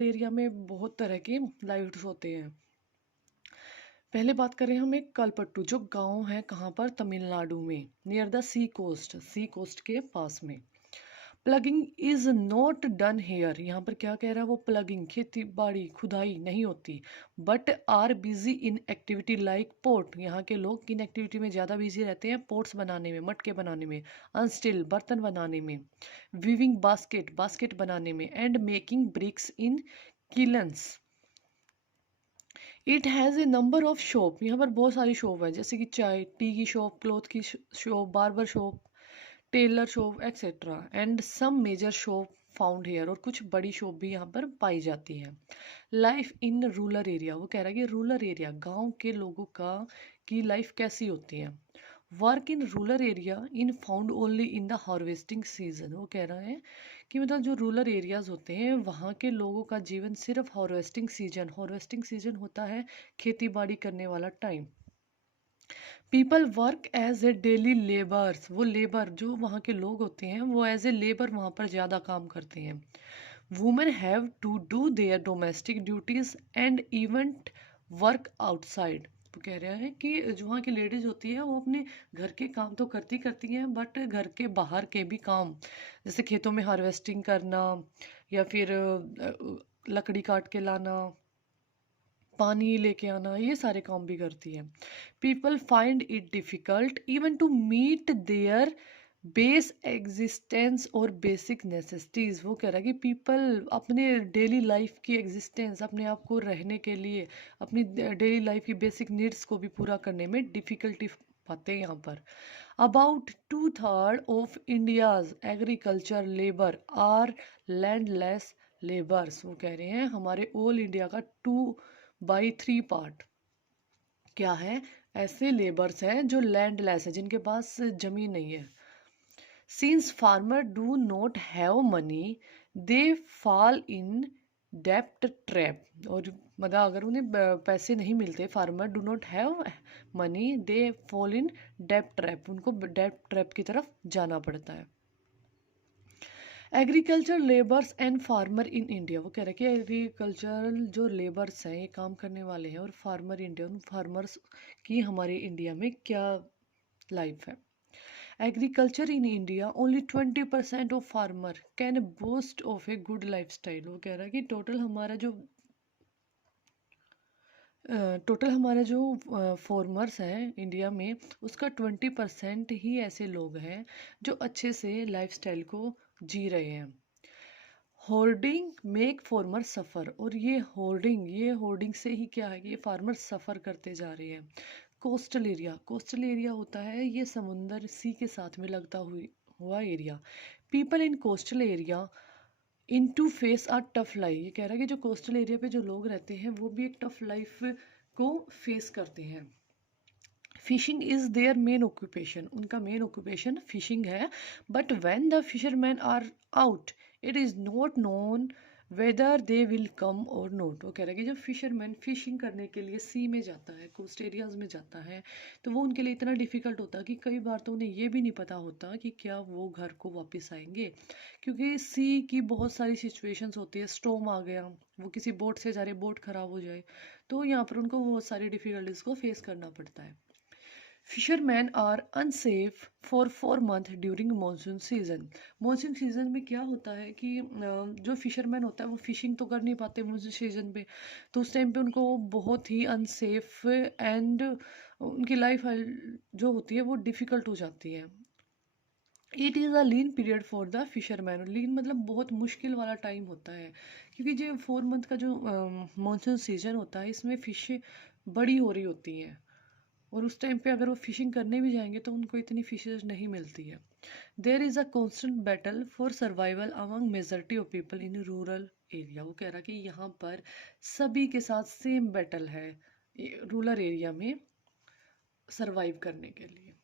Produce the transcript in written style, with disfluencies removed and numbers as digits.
Area में बहुत तरह के लाइव्स होते हैं। पहले बात करें हम एक कलपट्टू जो गांव है कहाँ पर, तमिलनाडु में, नियर द सी कोस्ट के पास में। Plugging is not done here, यहाँ पर क्या कह रहा है वो, प्लगिंग खेती बाड़ी खुदाई नहीं होती। But are busy in activity like port, यहाँ के लोग किन एक्टिविटी में ज़्यादा बिजी रहते हैं, पोर्ट्स बनाने में, मटके बनाने में, अनस्टिल बर्तन बनाने में, वीविंग बास्केट बास्केट बनाने में, and making bricks in kilns. It has a number of shop, यहाँ पर बहुत सारी शॉप है, जैसे कि चाय टी की शॉप, क्लॉथ की shop, barber shop, tailor shop etcetera, and some major shop found here, और कुछ बड़ी शॉप भी यहाँ पर पाई जाती है। लाइफ इन रूरल एरिया, वो कह रहा है कि रूरल एरिया गांव के लोगों का की लाइफ कैसी होती है। Work in rural area in found only in the harvesting season, वो कह रहा है कि मतलब जो रूरल एरियाज होते हैं वहाँ के लोगों का जीवन सिर्फ हार्वेस्टिंग सीजन होता है, खेती बाड़ी करने वाला time. People work as a daily labours, वो लेबर जो वहाँ के लोग होते हैं वो एज ए लेबर वहाँ पर ज़्यादा काम करते हैं। Women have to do their domestic duties and even work outside, वो कह रहा है कि जो वहाँ की लेडीज होती है वो अपने घर के काम तो करती करती हैं, बट घर के बाहर के भी काम, जैसे खेतों में हार्वेस्टिंग करना, या फिर लकड़ी काट के लाना, पानी लेके आना, ये सारे काम भी करती है। People find it difficult even to meet their base existence और बेसिक नेसेसिटीज़, वो कह रहा है कि पीपल अपने डेली लाइफ की एग्जिस्टेंस, अपने आप को रहने के लिए, अपनी डेली लाइफ की बेसिक नीड्स को भी पूरा करने में डिफ़िकल्टी पाते हैं यहाँ पर। About 2/3 of India's agriculture labour are landless labours, वो कह रहे हैं हमारे ऑल इंडिया का 2/3 पार्ट क्या है, ऐसे लेबर्स हैं जो लैंडलेस है, जिनके पास ज़मीन नहीं है। Since farmer do not have money they fall in डेप्ट ट्रैप, और मतलब अगर उन्हें पैसे नहीं मिलते, farmer do not have money they fall in डेप्ट ट्रैप, उनको डेप्ट ट्रैप की तरफ जाना पड़ता है। Agriculture labours and farmer in India, वो कह रहे हैं कि एग्रीकल्चरल जो लेबर्स हैं, ये काम करने वाले हैं, और फार्मर इंडिया, उन फार्मर्स की हमारे इंडिया में क्या लाइफ है। Agriculture in India only 20% of farmer can boast of a good life style, वो कह रहा है कि टोटल हमारा जो फार्मर्स हैं इंडिया में, उसका 20% ही ऐसे लोग हैं जो अच्छे से लाइफस्टाइल को जी रहे हैं। होर्डिंग मेक फार्मर सफ़र, और ये होर्डिंग से ही क्या है कि ये फार्मर सफ़र करते जा रहे हैं। कोस्टल एरिया होता है ये समुंदर सी के साथ में लगता हुआ area. People in coastal area in to face a tough life, ये कह रहा है कि जो कोस्टल एरिया पे जो लोग रहते हैं वो भी एक टफ लाइफ को फेस करते हैं। Fishing is their main occupation, उनका मेन ऑक्यूपेशन फिशिंग है। But when the fisherman are out it is not known whether they will come और नॉट, वो कह रहा है कि जब फिशरमैन फिशिंग करने के लिए सी में जाता है, कोस्ट एरियाज में जाता है, तो वो उनके लिए इतना डिफिकल्ट होता है कि कई बार तो उन्हें ये भी नहीं पता होता कि क्या वो घर को वापस आएंगे, क्योंकि सी की बहुत सारी सिचुएशंस होती है। स्टॉर्म आ गया, वो किसी बोट से जा रहे, बोट खराब हो जाए, तो यहाँ पर उनको बहुत सारी डिफिकल्टीज को फेस करना पड़ता है। Fisherman are unsafe for 4 month during monsoon season, monsoon season में क्या होता है कि जो फिशरमैन होता है वो फिशिंग तो कर नहीं पाते मानसून सीजन पे, तो उस टाइम पे उनको बहुत ही अनसेफ एंड उनकी लाइफ जो होती है वो डिफ़िकल्ट हो जाती है। It is a lean period for the fisherman, lean मतलब बहुत मुश्किल वाला टाइम होता है, क्योंकि जो 4 मंथ का जो मानसून सीजन होता है इसमें फिश बड़ी हो रही होती हैं, और उस टाइम पे अगर वो फिशिंग करने भी जाएंगे तो उनको इतनी फिशेज नहीं मिलती है। There is a constant battle for survival among majority of people in rural area, वो कह रहा कि यहाँ पर सभी के साथ सेम बैटल है रूरल एरिया में सर्वाइव करने के लिए।